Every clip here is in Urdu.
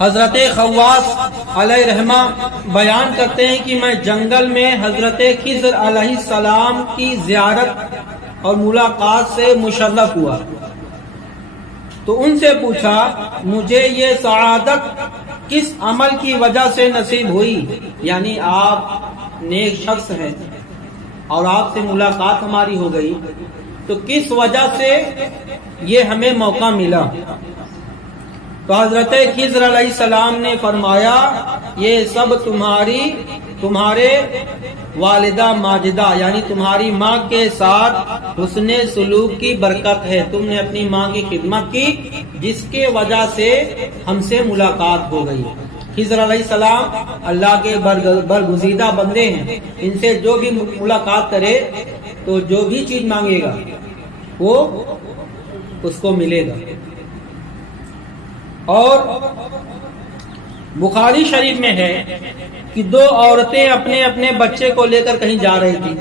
حضرت خواص علیہ رحمہ بیان کرتے ہیں کہ میں جنگل میں حضرت خضر علیہ السلام کی زیارت اور ملاقات سے مشرف ہوا تو ان سے پوچھا مجھے یہ سعادت کس عمل کی وجہ سے نصیب ہوئی، یعنی آپ نیک شخص ہیں اور آپ سے ملاقات ہماری ہو گئی تو کس وجہ سے یہ ہمیں موقع ملا؟ تو حضرت خضر علیہ السلام نے فرمایا یہ سب تمہارے والدہ ماجدہ یعنی تمہاری ماں کے ساتھ حسن سلوک کی برکت ہے، تم نے اپنی ماں کی خدمت کی جس کے وجہ سے ہم سے ملاقات ہو گئی۔ خضر علیہ السلام اللہ کے برگزیدہ بندے ہیں، ان سے جو بھی ملاقات کرے تو جو بھی چیز مانگے گا وہ اس کو ملے گا۔ اور بخاری شریف میں ہے کہ دو عورتیں اپنے اپنے بچے کو لے کر کہیں جا رہی تھی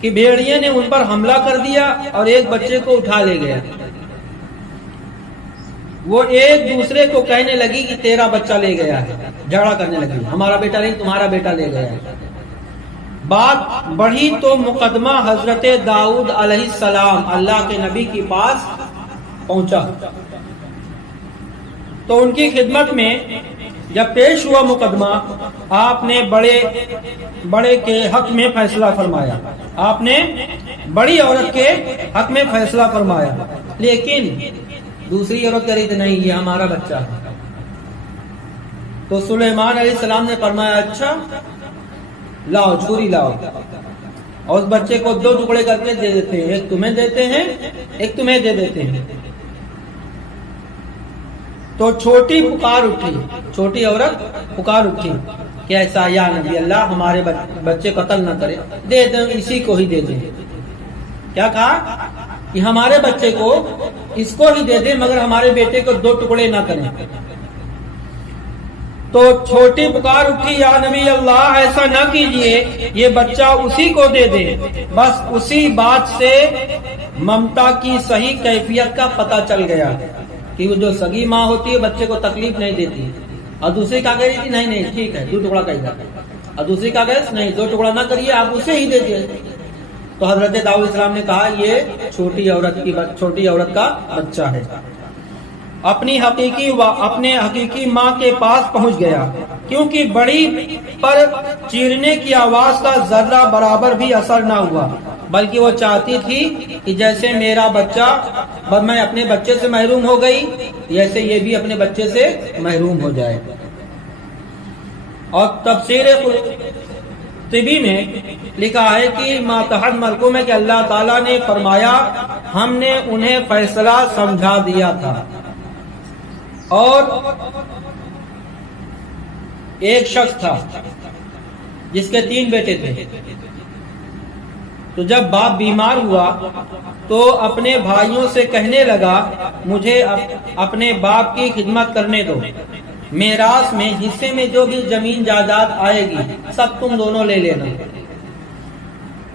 کہ بھیڑیے نے ان پر حملہ کر دیا اور ایک بچے کو اٹھا لے گیا۔ وہ ایک دوسرے کو کہنے لگی کہ تیرا بچہ لے گیا ہے، جھگڑا کرنے لگی، ہمارا بیٹا نہیں تمہارا بیٹا لے گیا ہے۔ بات بڑھی تو مقدمہ حضرت داؤد علیہ السلام اللہ کے نبی کے پاس پہنچا تو ان کی خدمت میں جب پیش ہوا مقدمہ آپ نے بڑے کے حق میں فیصلہ فرمایا، آپ نے بڑی عورت کے حق میں فیصلہ فرمایا، لیکن دوسری عورت کہہ رہی تھی نہیں یہ ہمارا بچہ ہے۔ تو سلیمان علیہ السلام نے فرمایا اچھا لاؤ، چھری لاؤ، اور اس بچے کو دو ٹکڑے کر کے دے دیتے ہیں، ایک تمہیں دیتے ہیں ایک تمہیں دے دیتے ہیں۔ تو چھوٹی عورت پکار اٹھی کہ ایسا یا نبی اللہ ہمارے بچے قتل نہ کرے، دے دیں اسی کو ہی دے دیں۔ کیا کہا کہ ہمارے بچے کو اس کو ہی دے دیں مگر ہمارے بیٹے کو دو ٹکڑے نہ کریں۔ تو چھوٹی پکار اٹھی یا نبی اللہ ایسا نہ کیجئے، یہ بچہ اسی کو دے دے۔ بس اسی بات سے ممتا کی صحیح کیفیت کا پتہ چل گیا کہ وہ جو سگی ماں ہوتی ہے بچے کو تکلیف نہیں دیتی، اور دوسری کا کہہ رہی تھی نہیں ٹھیک ہے دو ٹکڑا کہے گا، اور دوسری کا کہے نہیں دو ٹکڑا نہ کریے آپ اسے ہی دے دیجیے۔ تو حضرت داؤد علیہ السلام نے کہا یہ چھوٹی عورت کا بچہ ہے۔ اپنے حقیقی ماں کے پاس پہنچ گیا کیونکہ بڑی پر چیرنے کی آواز کا ذرہ برابر بھی اثر نہ ہوا، بلکہ وہ چاہتی تھی کہ جیسے میرا بچہ میں اپنے بچے سے محروم ہو گئی جیسے یہ بھی اپنے بچے سے محروم ہو جائے۔ اور تفسیر قرطبی میں لکھا ہے کہ ماتحت مرکو میں کہ اللہ تعالیٰ نے فرمایا ہم نے انہیں فیصلہ سمجھا دیا تھا۔ اور ایک شخص تھا جس کے 3 بیٹے تھے، تو جب باپ بیمار ہوا تو اپنے بھائیوں سے کہنے لگا مجھے اپنے باپ کی خدمت کرنے دو، میراث میں حصے میں جو بھی زمین جائیداد آئے گی سب تم دونوں لے لینا۔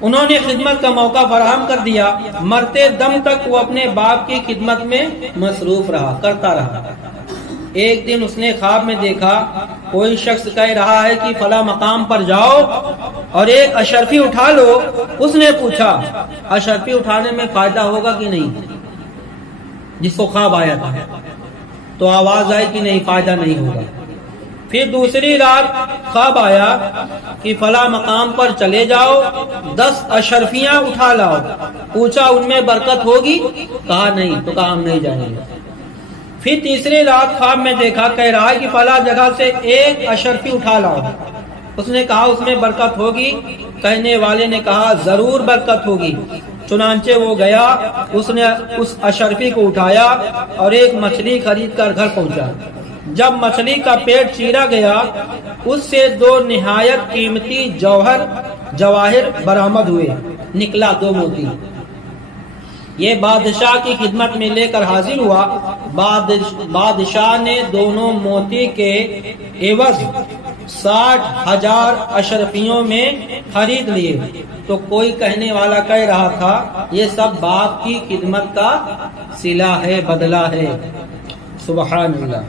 انہوں نے خدمت کا موقع فراہم کر دیا، مرتے دم تک وہ اپنے باپ کی خدمت میں مصروف کرتا رہا۔ ایک دن اس نے خواب میں دیکھا کوئی شخص کہہ رہا ہے کہ فلاں مقام پر جاؤ اور ایک اشرفی اٹھا لو۔ اس نے پوچھا اشرفی اٹھانے میں فائدہ ہوگا کہ نہیں، جس کو خواب آیا تھا؟ تو آواز آئی کہ نہیں فائدہ نہیں ہوگا۔ پھر دوسری رات خواب آیا کہ فلاں مقام پر چلے جاؤ، 10 اشرفیاں اٹھا لاؤ۔ پوچھا ان میں برکت ہوگی؟ کہا نہیں، تو کہا ہم نہیں جائیں گے۔ پھر تیسری رات خواب میں دیکھا کہہ رہا ہے کہ فلاں جگہ سے ایک اشرفی اٹھا لاؤ۔ اس نے کہا اس میں برکت ہوگی؟ کہنے والے نے کہا ضرور برکت ہوگی۔ چنانچہ وہ گیا، اس نے اس اشرفی کو اٹھایا اور ایک مچھلی خرید کر گھر پہنچا۔ جب مچھلی کا پیٹ چیرا گیا اس سے 2 نہایت قیمتی جواہر برآمد ہوئے، نکلا 2 موتی۔ یہ بادشاہ کی خدمت میں لے کر حاضر ہوا۔ بادشاہ نے دونوں موتی کے عوض 60,000 اشرفیوں میں خرید لیے۔ تو کوئی کہنے والا کہہ رہا تھا یہ سب باپ کی خدمت کا صلہ ہے، بدلہ ہے۔ سبحان اللہ۔